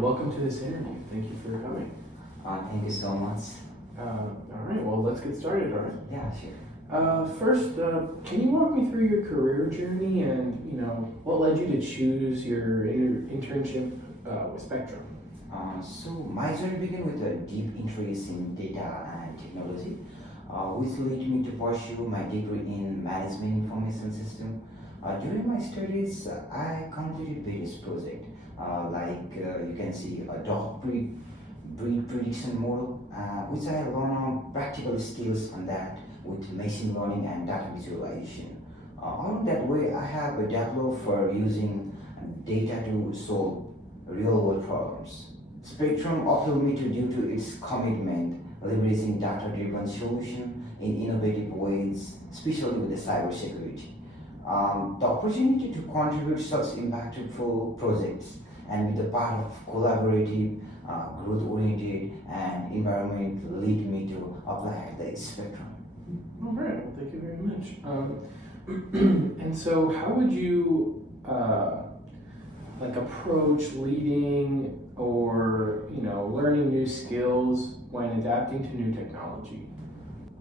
welcome to this interview. Thank you for coming. Thank you so much. All right, well, let's get started, all right? Yeah, sure. First, can you walk me through your career journey and, what led you to choose your internship with Spectrum? So my journey began with a deep interest in data and technology, which led me to pursue my degree in management information system. During my studies, I completed various projects, you can see a dog breed prediction model, which I learned on practical skills on that with machine learning and data visualization. Along that way, I have developed for using data to solve real-world problems. Spectrum appealed me to due to its commitment, leveraging data-driven solution in innovative ways, especially with the cybersecurity. The opportunity to contribute such impactful projects and be the part of collaborative, growth-oriented, and environment lead me to apply at the Spectrum. All right, well, thank you very much. And so how would you approach leading or learning new skills when adapting to new technology?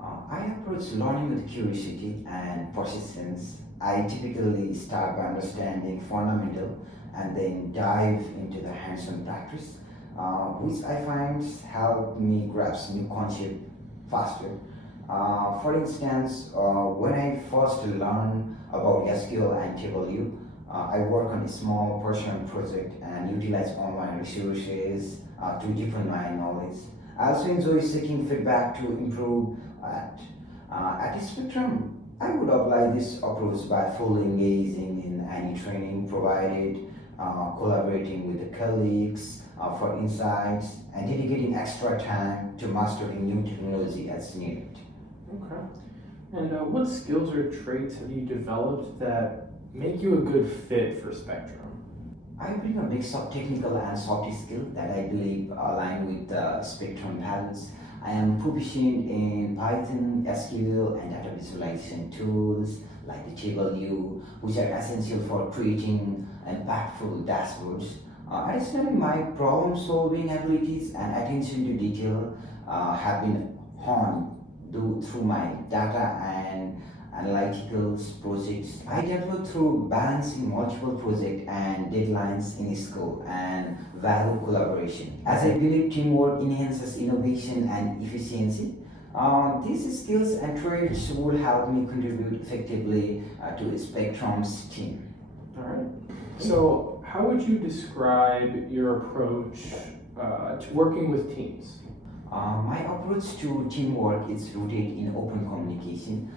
I approach learning with curiosity and persistence. I typically start by understanding fundamental and then dive into the hands-on practice, which I find help me grasp new concept faster. For instance, when I first learned about SQL and TableU, I work on a small personal project and utilize online resources to deepen my knowledge. I also enjoy seeking feedback to improve at Spectrum. I would apply this approach by fully engaging in any training provided, collaborating with the colleagues for insights, and dedicating extra time to mastering new technology as needed. Okay. And what skills or traits have you developed that make you a good fit for Spectrum? I bring a mix of technical and soft skills that I believe align with the Spectrum values. I am proficient in Python, SQL, and data visualization tools like the TableU, which are essential for creating impactful dashboards. Additionally, my problem-solving abilities and attention to detail have been honed through my data and analytical projects. I developed through balancing multiple projects and deadlines in school and value collaboration. As I believe teamwork enhances innovation and efficiency, these skills and traits will help me contribute effectively to Spectrum's team. All right. So, how would you describe your approach to working with teams? My approach to teamwork is rooted in open communication,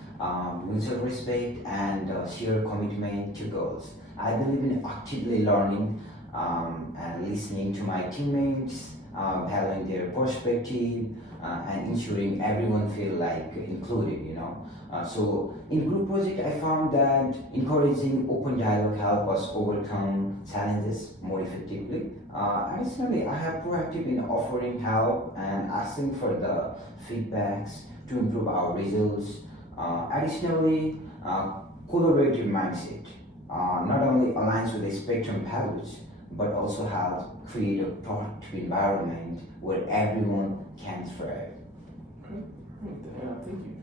mutual respect, and shared commitment to goals. I believe in actively learning and listening to my teammates, valuing their perspective, and ensuring everyone feel like included. So in group project, I found that encouraging open dialogue help us overcome challenges more effectively. Additionally, I have proactive in offering help and asking for the feedbacks to improve our results. Additionally, collaborative mindset not only aligns with the Spectrum values, but also helps create a productive environment where everyone can thrive. Okay, thank you.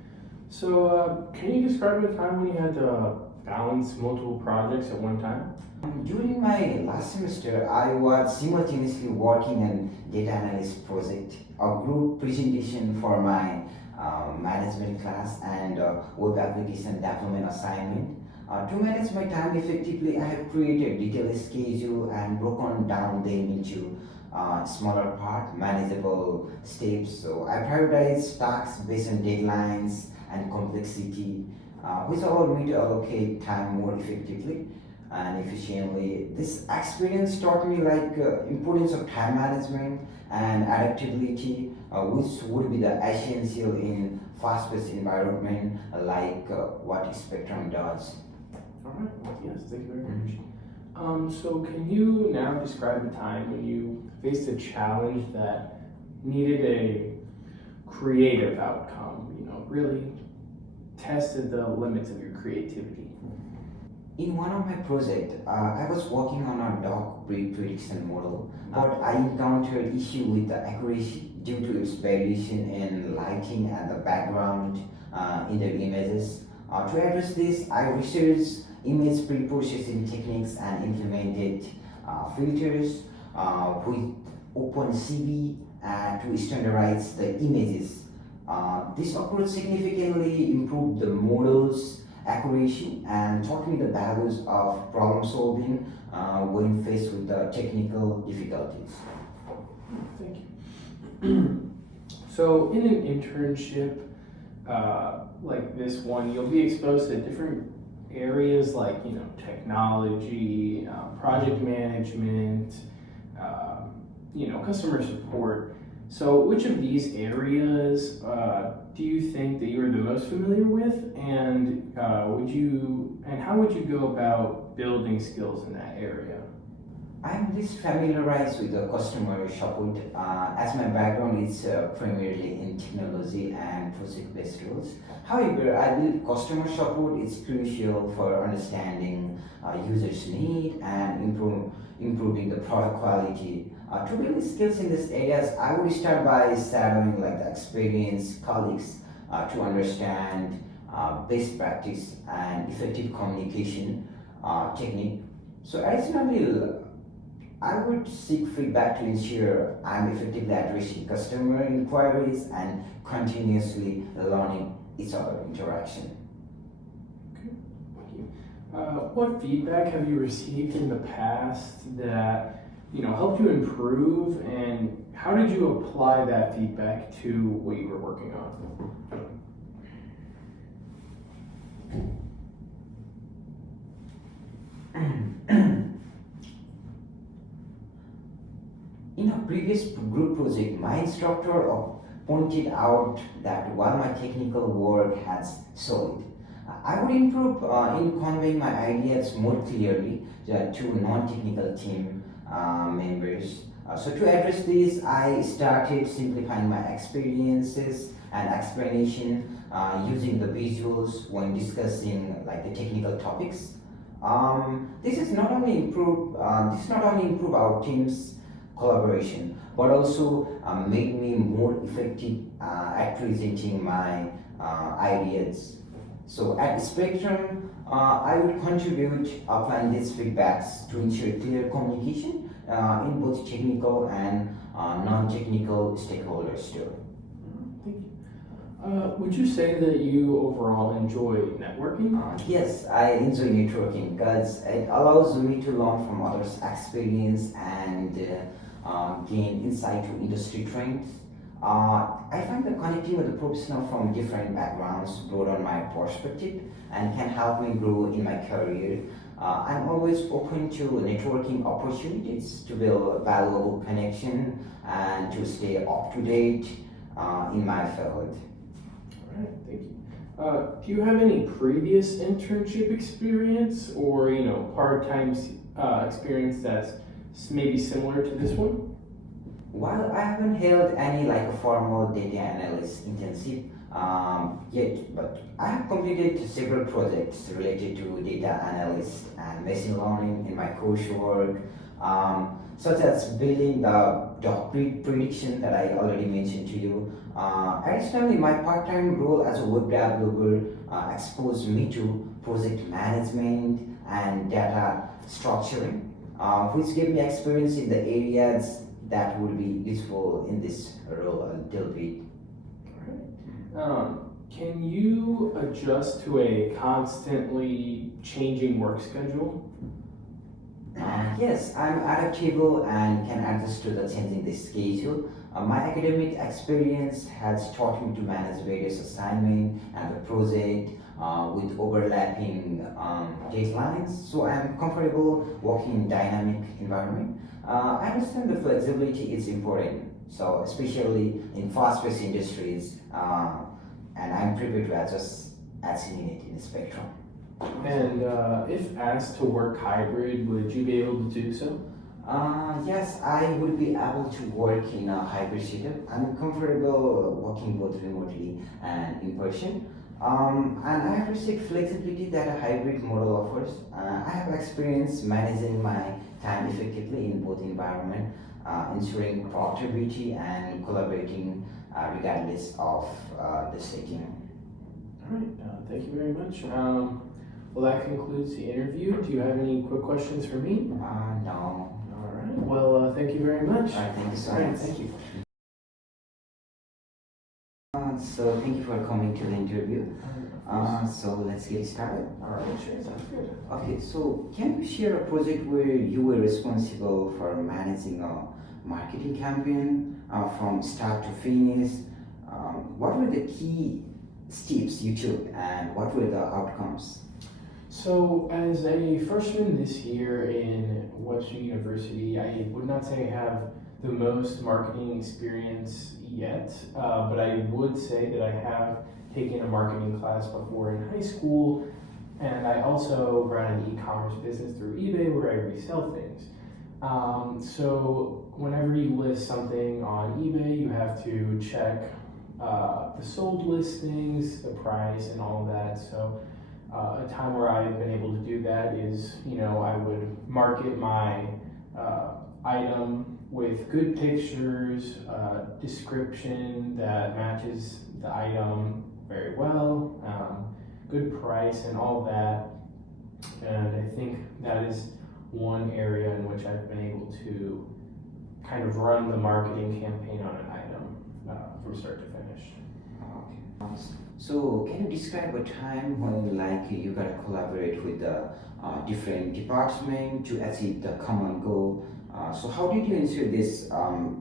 So, can you describe a time when you had to balance multiple projects at one time? During my last semester, I was simultaneously working on data analyst project, a group presentation for my management class, and web application development assignment. To manage my time effectively, I have created detailed schedule and broken down them into smaller part, manageable steps. So I prioritize tasks based on deadlines and complexity, which allowed me to allocate time more effectively and efficiently. This experience taught me importance of time management and adaptability, which would be the essential in fast-paced environment like what Spectrum does. All right. Yes, thank you very much. So, can you now describe a time when you faced a challenge that needed a creative outcome? Really tested the limits of your creativity. In one of my projects, I was working on a dog breed prediction model, but I encountered issue with the accuracy due to its variation in lighting and the background in the images. To address this, I researched image pre-processing techniques and implemented filters with OpenCV to standardize the images. This approach significantly improved the model's accuracy and taught me the values of problem solving when faced with the technical difficulties. Thank you. So, in an internship like this one, you'll be exposed to different areas like technology, project management, customer support. So, which of these areas do you think that you're the most familiar with, and how would you go about building skills in that area? I'm least familiarized with the customer support as my background is primarily in technology and project-based roles. However, I believe customer support is crucial for understanding users' need and improving the product quality. To build skills in these areas, I would start by shadowing like the experienced colleagues to understand best practice and effective communication technique. So additionally, I would seek feedback to ensure I'm effectively addressing customer inquiries and continuously learning each other interaction. Okay, thank you. What feedback have you received in the past that helped you improve, and how did you apply that feedback to what you were working on? In a previous group project, my instructor pointed out that while my technical work has solid, I would improve in conveying my ideas more clearly to non-technical team members. So to address this, I started simplifying my experiences and explanation using the visuals when discussing like the technical topics. This not only improve our team's collaboration, but also made me more effective at presenting my ideas. So at Spectrum, I would contribute applying these feedbacks to ensure clear communication in both technical and non-technical stakeholders too. Thank you. Would you say that you overall enjoy networking? Yes, I enjoy networking because it allows me to learn from others' experience and gain insight to industry trends. I find that connecting with the professional from different backgrounds broaden my perspective and can help me grow in my career. I'm always open to networking opportunities to build valuable connection and to stay up to date in my field. All right, thank you. Do you have any previous internship experience or part-time experience that's maybe similar to this one? While I haven't held any like a formal data analyst internship yet, but I have completed several projects related to data analyst and machine learning in my coursework, such as building the dog breed prediction that I already mentioned to you. Additionally, my part-time role as a web developer exposed me to project management and data structuring, which gave me experience in the areas that would be useful in this role a little bit. Can you adjust to a constantly changing work schedule? Yes, I'm adaptable and can adjust to the changing the schedule. My academic experience has taught me to manage various assignments and the project with overlapping deadlines, so I'm comfortable working in dynamic environment. I understand the flexibility is important, so especially in fast-paced industries, and I'm prepared to adjust as needed in the spectrum. And if asked to work hybrid, would you be able to do so? Yes, I would be able to work in a hybrid setup. I'm comfortable working both remotely and in person. And I have received flexibility that a hybrid model offers. I have experience managing my time effectively in both environment, ensuring productivity and collaborating regardless of the setting. All right, thank you very much. Well, that concludes the interview. Do you have any quick questions for me? No. All right. Well, thank you very much. All right, thank you so All right, much. thank you. So thank you for coming to the interview. So let's get started. All right, sure, sounds good. Okay, so can you share a project where you were responsible for managing a marketing campaign from start to finish? What were the key steps you took and what were the outcomes? So, as a freshman this year in Webster University, I would not say I have the most marketing experience yet, but I would say that I have taken a marketing class before in high school, and I also run an e-commerce business through eBay where I resell things. So, whenever you list something on eBay, you have to check the sold listings, the price, and all of that. So, a time where I've been able to do that is, I would market my item with good pictures, description that matches the item very well, good price, and all that. And I think that is one area in which I've been able to kind of run the marketing campaign on an item from start to finish. Okay. So can you describe a time when you gotta collaborate with the different departments to achieve the common goal? So how did you ensure this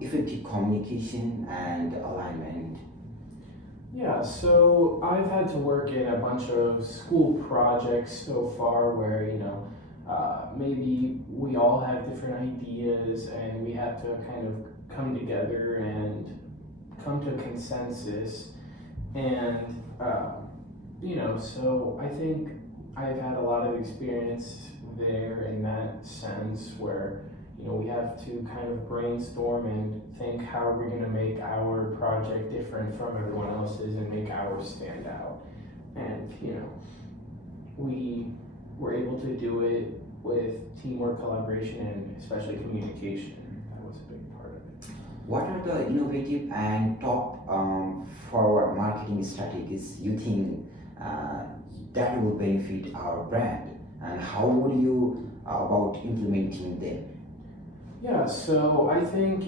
effective communication and alignment? Yeah, so I've had to work in a bunch of school projects so far where, maybe we all have different ideas and we have to kind of come together and come to a consensus. And, so I think I've had a lot of experience there in that sense where, we have to kind of brainstorm and think how are we going to make our project different from everyone else's and make ours stand out. And, we were able to do it with teamwork, collaboration, and especially communication. That was a big part of it. What are the innovative and top forward marketing strategies you think that will benefit our brand, and how would you about implementing them? Yeah, so I think,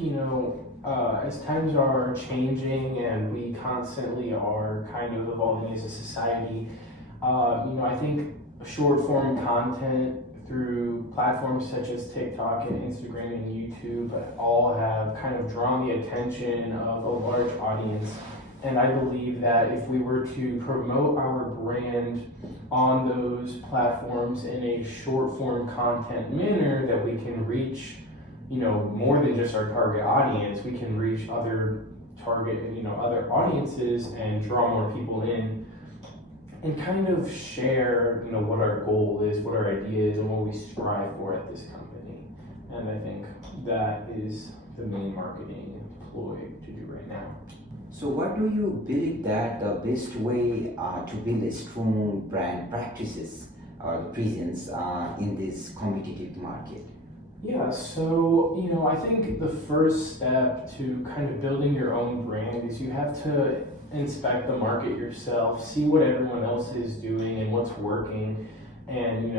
as times are changing and we constantly are kind of evolving as a society, I think short form content through platforms such as TikTok and Instagram and YouTube all have kind of drawn the attention of a large audience. And I believe that if we were to promote our brand on those platforms in a short form content manner, that we can reach, more than just our target audience. We can reach other other audiences and draw more people in and kind of share, what our goal is, what our idea is, and what we strive for at this company. And I think that is the main marketing ploy to do right now. So what do you believe that the best way to build a strong brand practices or the presence in this competitive market? Yeah, so, I think the first step to kind of building your own brand is you have to inspect the market yourself, see what everyone else is doing and what's working, and,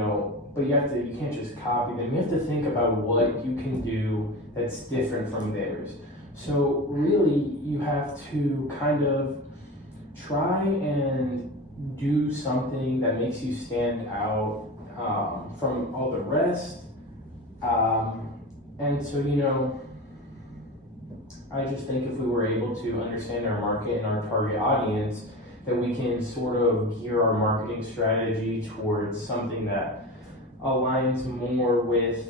but you can't just copy them. You have to think about what you can do that's different from theirs. So really, you have to kind of try and do something that makes you stand out from all the rest. And so, I just think if we were able to understand our market and our target audience, that we can sort of gear our marketing strategy towards something that aligns more with,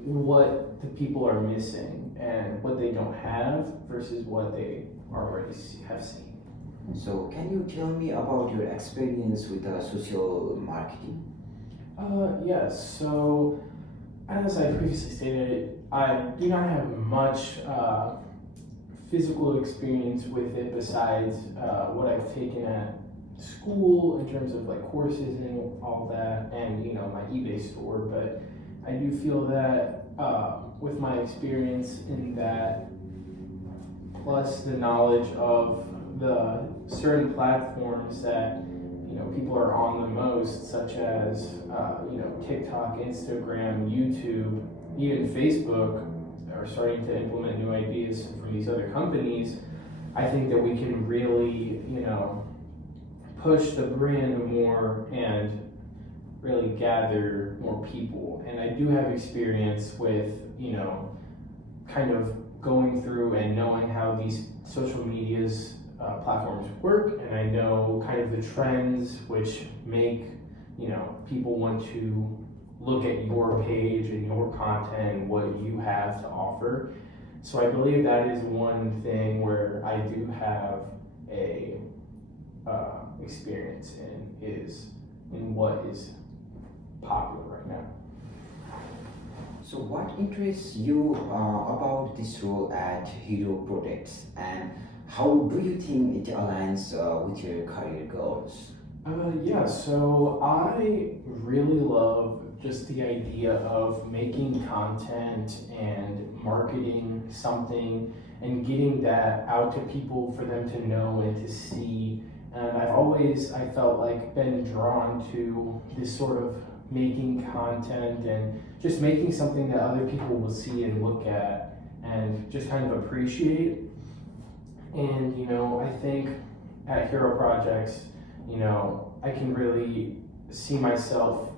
what the people are missing and what they don't have versus what they already have seen. So can you tell me about your experience with social marketing? Yes, so as I previously stated, I do not have much physical experience with it besides what I've taken at school in terms of like courses and all that, and my eBay store. But I do feel that with my experience in that, plus the knowledge of the certain platforms that people are on the most, such as TikTok, Instagram, YouTube, even Facebook, are starting to implement new ideas from these other companies. I think that we can really push the brand more and really gather more people. And I do have experience with kind of going through and knowing how these social medias platforms work, and I know kind of the trends which make people want to look at your page and your content and what you have to offer. So I believe that is one thing where I do have a experience in what is popular right now. So what interests you about this role at Hero Products, and how do you think it aligns with your career goals? Yeah, so I really love just the idea of making content and marketing something and getting that out to people for them to know and to see. And I felt like been drawn to this sort of making content and just making something that other people will see and look at and just kind of appreciate. And I think at Hero Projects, I can really see myself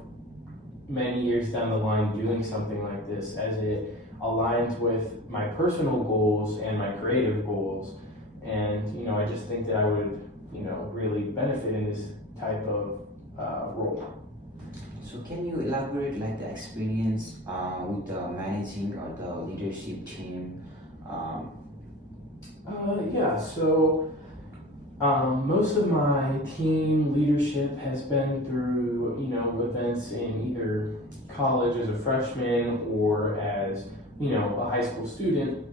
many years down the line doing something like this, as it aligns with my personal goals and my creative goals. And I just think that I would really benefit in this type of role. So can you elaborate like the experience with the managing or the leadership team? Yeah, so most of my team leadership has been through events in either college as a freshman or as a high school student.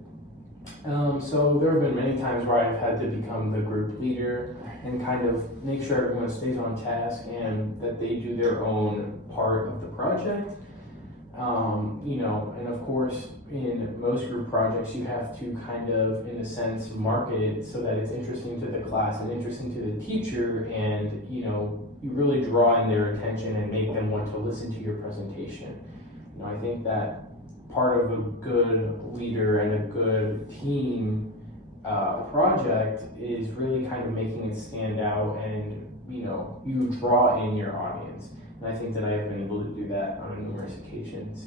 So there have been many times where I've had to become the group leader and kind of make sure everyone stays on task and that they do their own part of the project. And of course, in most group projects, you have to kind of, in a sense, market it so that it's interesting to the class and interesting to the teacher, and you really draw in their attention and make them want to listen to your presentation. I think that part of a good leader and a good team project is really kind of making it stand out, and you draw in your audience. And I think that I have been able to do that on numerous occasions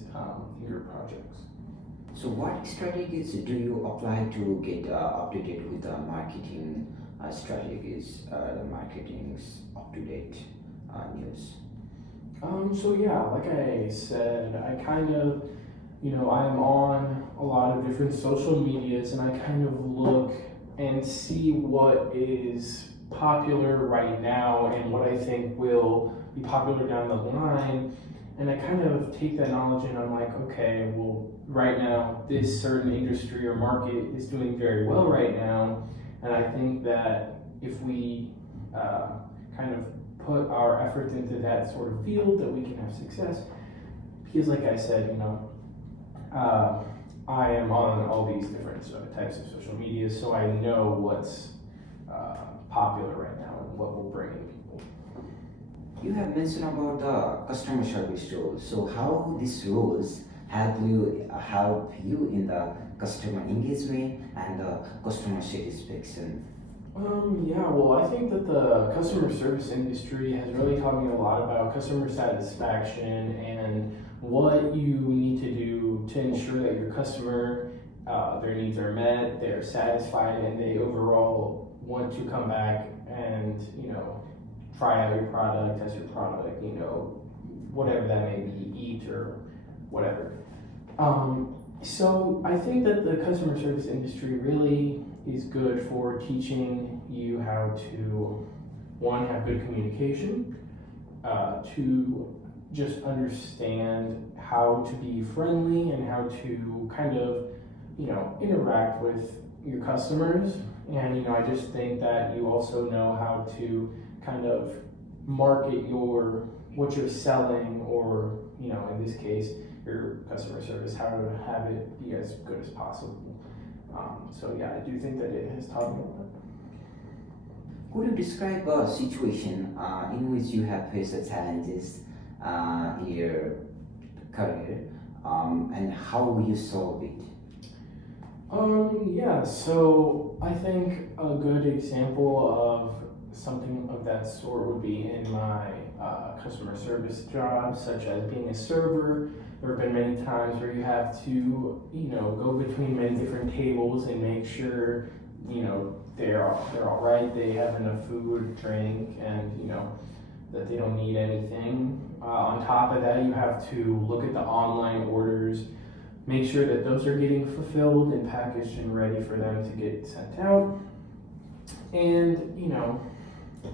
in your projects. So what strategies do you apply to get updated with the marketing strategies, the marketing's up-to-date news? So yeah, like I said, I kind of, I'm on a lot of different social medias, and I kind of look and see what is popular right now and what I think will be popular down the line. And I kind of take that knowledge and I'm like, okay, well, right now, this certain industry or market is doing very well right now. And I think that if we kind of put our effort into that sort of field, that we can have success. Because like I said, I am on all these different types of social media, so I know what's popular right now and what will bring in people. You have mentioned about the customer service role. So how these roles help you in the customer engagement and the customer satisfaction? Yeah, well, I think that the customer service industry has really taught me a lot about customer satisfaction and what you need to do to ensure that your customer, their needs are met, they're satisfied, and they overall want to come back and, try out your product as your product, whatever that may be, eat or whatever. So I think that the customer service industry really is good for teaching you how to, one, have good communication, to just understand how to be friendly and how to kind of, interact with your customers. And, I just think that you also know how to kind of market what you're selling, or in this case your customer service, how to have it be as good as possible. So yeah, I do think that it has taught me a lot. Could you describe a situation in which you have faced the challenges in your career, and how you solve it? Yeah, so I think a good example of something of that sort would be in my customer service job, such as being a server. There have been many times where you have to, go between many different tables and make sure, they're all right, they have enough food, drink, and, that they don't need anything. On top of that, you have to look at the online orders, make sure that those are getting fulfilled and packaged and ready for them to get sent out. And,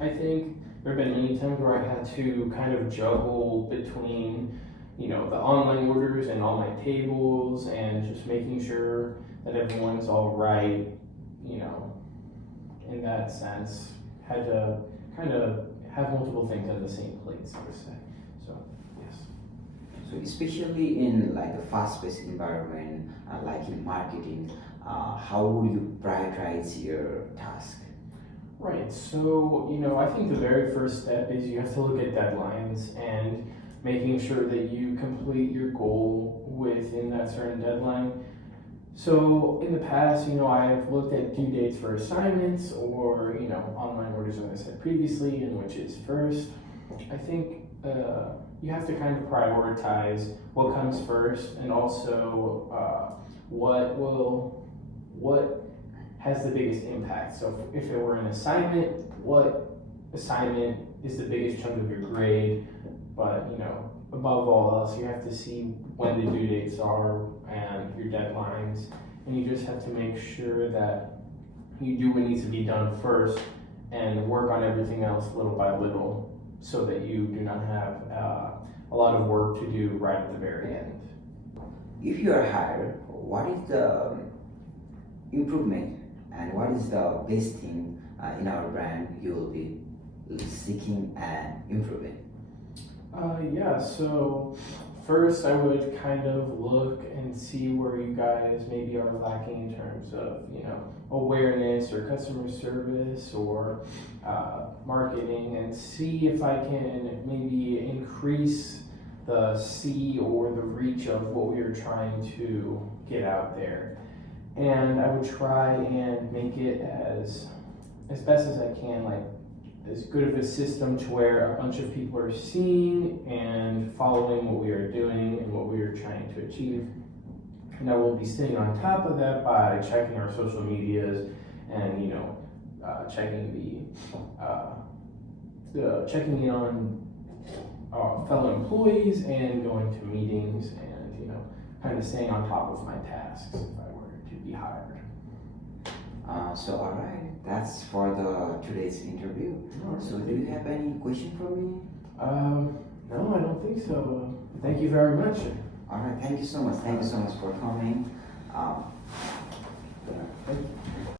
I think there have been many times where I had to kind of juggle between, the online orders and all my tables, and just making sure that everyone's all right, in that sense. Had to kind of have multiple things on the same plate, so to say. So, yes. So especially in like a fast-paced environment, like in marketing, how would you prioritize your task? Right, so, I think the very first step is you have to look at deadlines and making sure that you complete your goal within that certain deadline. So in the past, I've looked at due dates for assignments, or, online orders, as I said previously, and which is first. I think you have to kind of prioritize what comes first, and also what has the biggest impact. So if it were an assignment, what assignment is the biggest chunk of your grade? But above all else, you have to see when the due dates are and your deadlines, and you just have to make sure that you do what needs to be done first and work on everything else little by little, so that you do not have a lot of work to do right at the very end. If you are hired, what is the improvement and what is the best thing in our brand you will be seeking and improving? Yeah, so first I would kind of look and see where you guys maybe are lacking in terms of, awareness or customer service or marketing, and see if I can maybe increase the see or the reach of what we are trying to get out there. And I would try and make it as best as I can, like as good of a system to where a bunch of people are seeing and following what we are doing and what we are trying to achieve. And I will be staying on top of that by checking our social medias and checking checking in on fellow employees and going to meetings, and kind of staying on top of my tasks if I were to be hired. So all right, that's for the today's interview. So do you have any question for me? No, I don't think so. Thank you very much. All right, thank you so much. Thank you so much for coming. Thank you.